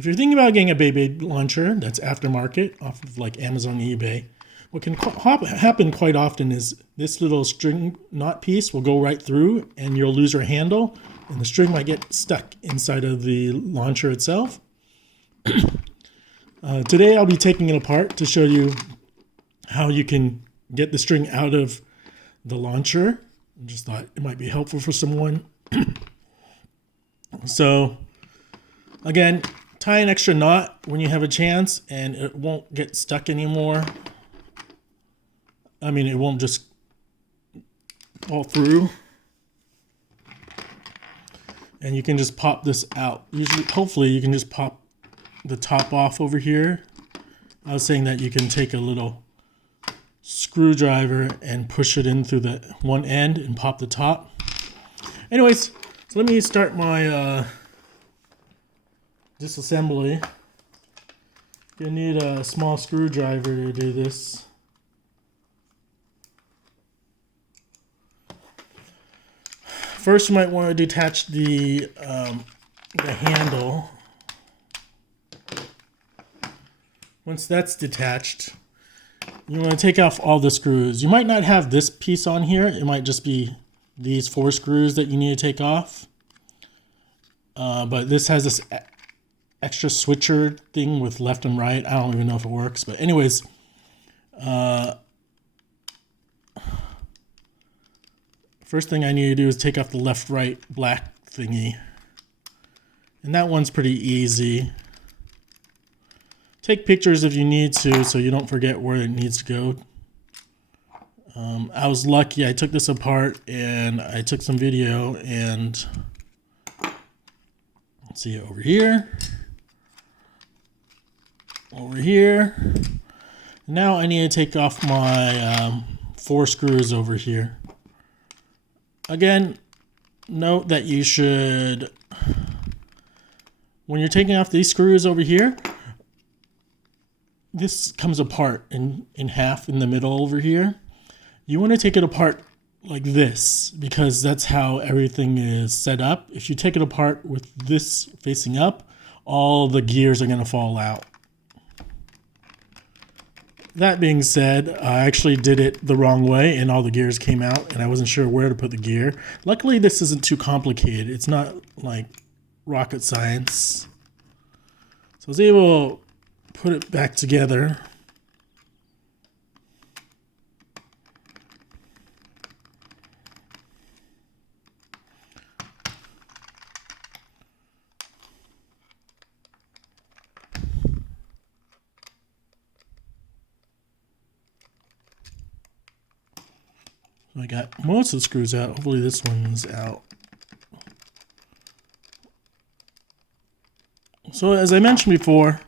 If you're thinking about getting a beyblade launcher that's aftermarket off of like Amazon, eBay, what can happen quite often is this little string knot piece will go right through and you'll lose your handle and the string might get stuck inside of the launcher itself. Today I'll be taking it apart to show you how you can get the string out of the launcher. I just thought it might be helpful for someone. So again, tie an extra knot when you have a chance and it won't get stuck anymore. I mean, it won't just fall through. And you can just pop this out. Usually, hopefully you can just pop the top off over here. I was saying that you can take a little screwdriver and push it in through the one end and pop the top. Anyways, so let me start my disassembly. You're gonna need a small screwdriver to do this. First, you might want to detach the handle. Once that's detached, you want to take off all the screws. You might not have this piece on here. It might just be these 4 screws that you need to take off. But this has this extra switcher thing with left and right. I don't even know if it works, but anyways, first thing I need to do is take off the left-right black thingy. And that one's pretty easy. Take pictures if you need to so you don't forget where it needs to go. I was lucky. I took this apart and I took some video and let's see, over here. Over here. Now I need to take off my 4 screws over here. Again, note that you should, when you're taking off these screws over here, this comes apart in half in the middle over here. You want to take it apart like this because that's how everything is set up. If you take it apart with this facing up, all the gears are going to fall out. That being said, I actually did it the wrong way and all the gears came out and I wasn't sure where to put the gear. Luckily, this isn't too complicated. It's not like rocket science. So I was able to put it back together. I got most of the screws out. Hopefully this one's out. So as I mentioned before,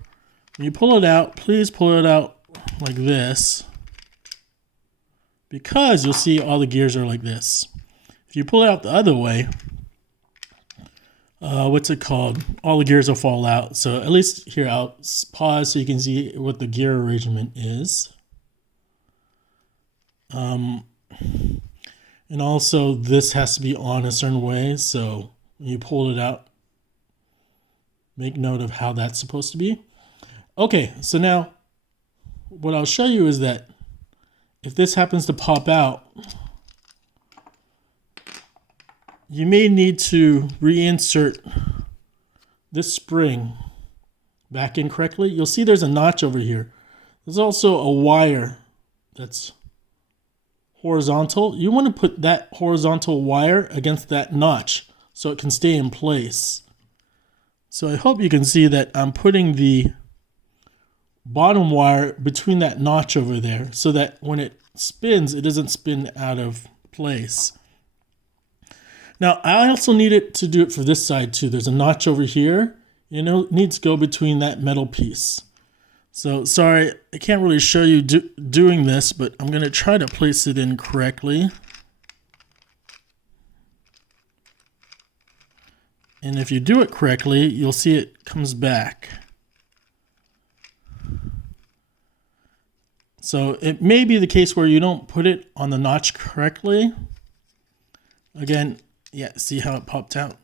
when you pull it out, please pull it out like this because you'll see all the gears are like this. If you pull it out the other way, what's it called? All the gears will fall out. So at least here, I'll pause so you can see what the gear arrangement is. And also this has to be on a certain way. So when you pull it out, make note of how that's supposed to be. Okay, so now what I'll show you is that if this happens to pop out, you may need to reinsert this spring back in correctly. You'll see there's a notch over here. There's also a wire that's horizontal. You want to put that horizontal wire against that notch so it can stay in place. So I hope you can see that I'm putting the bottom wire between that notch over there so that when it spins, it doesn't spin out of place. Now, I also need it to do it for this side too. There's a notch over here. You know, it needs to go between that metal piece. So sorry, I can't really show you doing this, but I'm going to try to place it in correctly. And if you do it correctly, you'll see it comes back. So it may be the case where you don't put it on the notch correctly. Again, yeah, see how it popped out?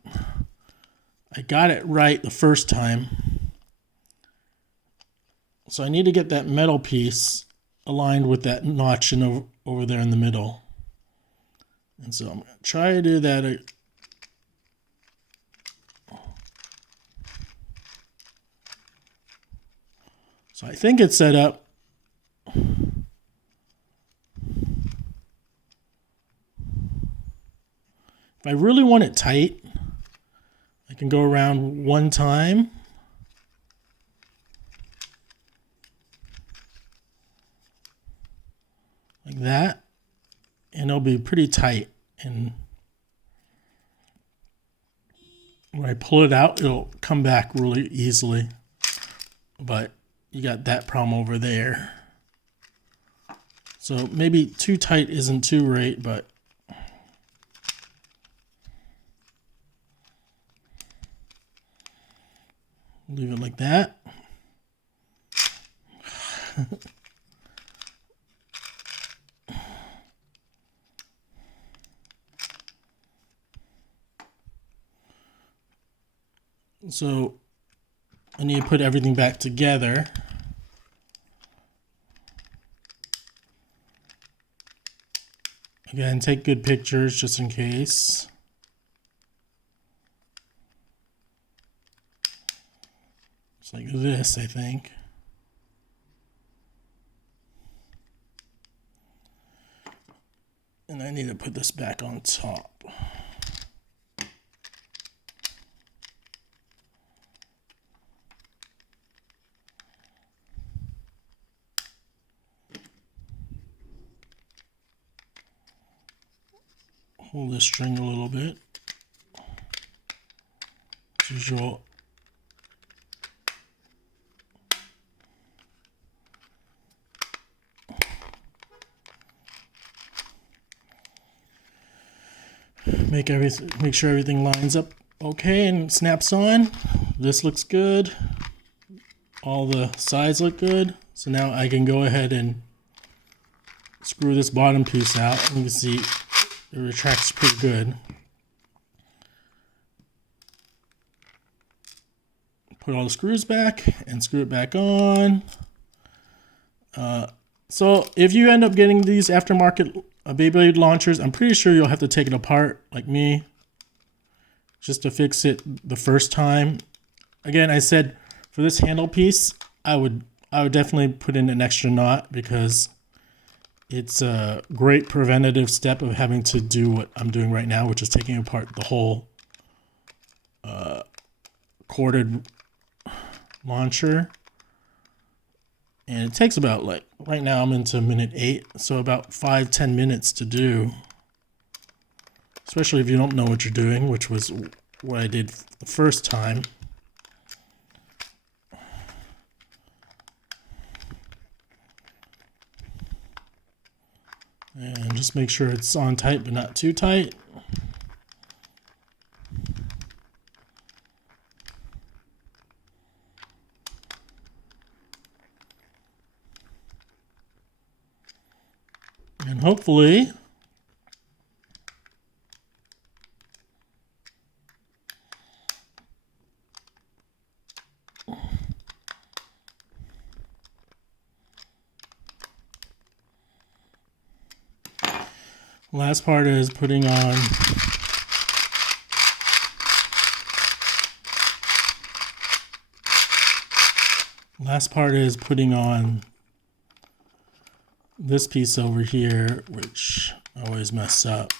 I got it right the first time. So I need to get that metal piece aligned with that notch over there in the middle. And so I'm going to try to do that. So I think it's set up. If I really want it tight, I can go around one time. Like that. And it'll be pretty tight. And when I pull it out, it'll come back really easily. But you got that problem over there. So maybe too tight isn't too great, but leave it like that. So I need to put everything back together. Again, take good pictures just in case. It's like this, I think. And I need to put this back on top. Hold this string a little bit. As usual. Make sure everything lines up okay and snaps on. This looks good. All the sides look good. So now I can go ahead and screw this bottom piece out. You can see it retracts pretty good. Put all the screws back and screw it back on. So if you end up getting these aftermarket Beyblade launchers, I'm pretty sure you'll have to take it apart like me just to fix it the first time. Again, I said for this handle piece, I would definitely put in an extra knot because it's a great preventative step of having to do what I'm doing right now, which is taking apart the whole corded launcher. And it takes about, like, right now I'm into minute 8, so about 5-10 minutes to do. Especially if you don't know what you're doing, which was what I did the first time. And just make sure it's on tight, but not too tight. And hopefully last part is putting on this piece over here, which I always mess up.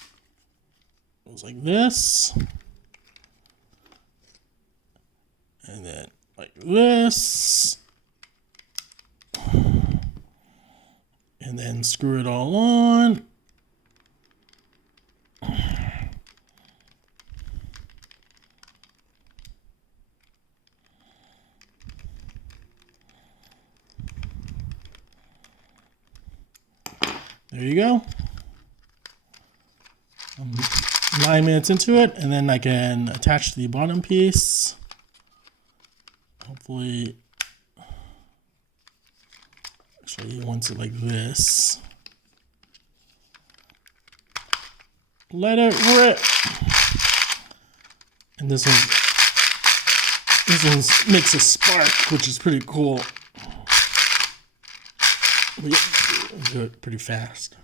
It goes like this, and then like this, and then screw it all on. There you go. I'm 9 minutes into it, and then I can attach the bottom piece. Hopefully, actually he wants it like this. Let it rip. And this one makes a spark, which is pretty cool. We do it pretty fast.